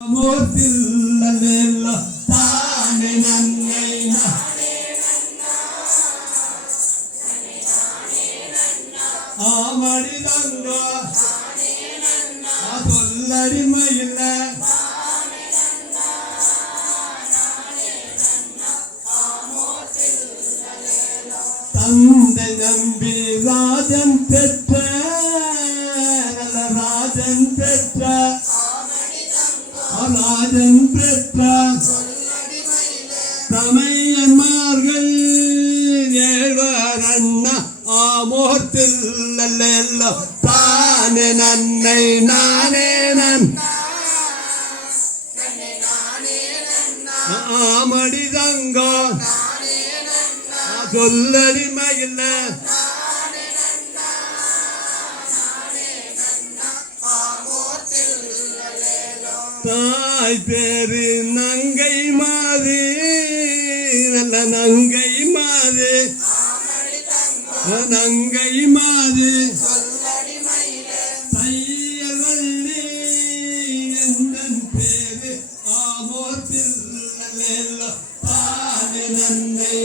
Amortilla tane nannai amadidanga adollari mayilla tande nambi rajan petra nalla rajan petra Rajan பெற்றான் தமையன்மார்கள் ஏழ்வர் அண்ணா ஆமோர்த்தில்லெல்லோ தானே நன்னை நானே நன் ஆமடிதங்கோ சொல்லடி மயில தாய் பேரு நங்கை மாது நல்ல நங்கை மாது நங்கை மாது தையல் வள்ளி எந்தன் பேரு ஆமோர்த்தில்லெல்லோ தானே நன்னை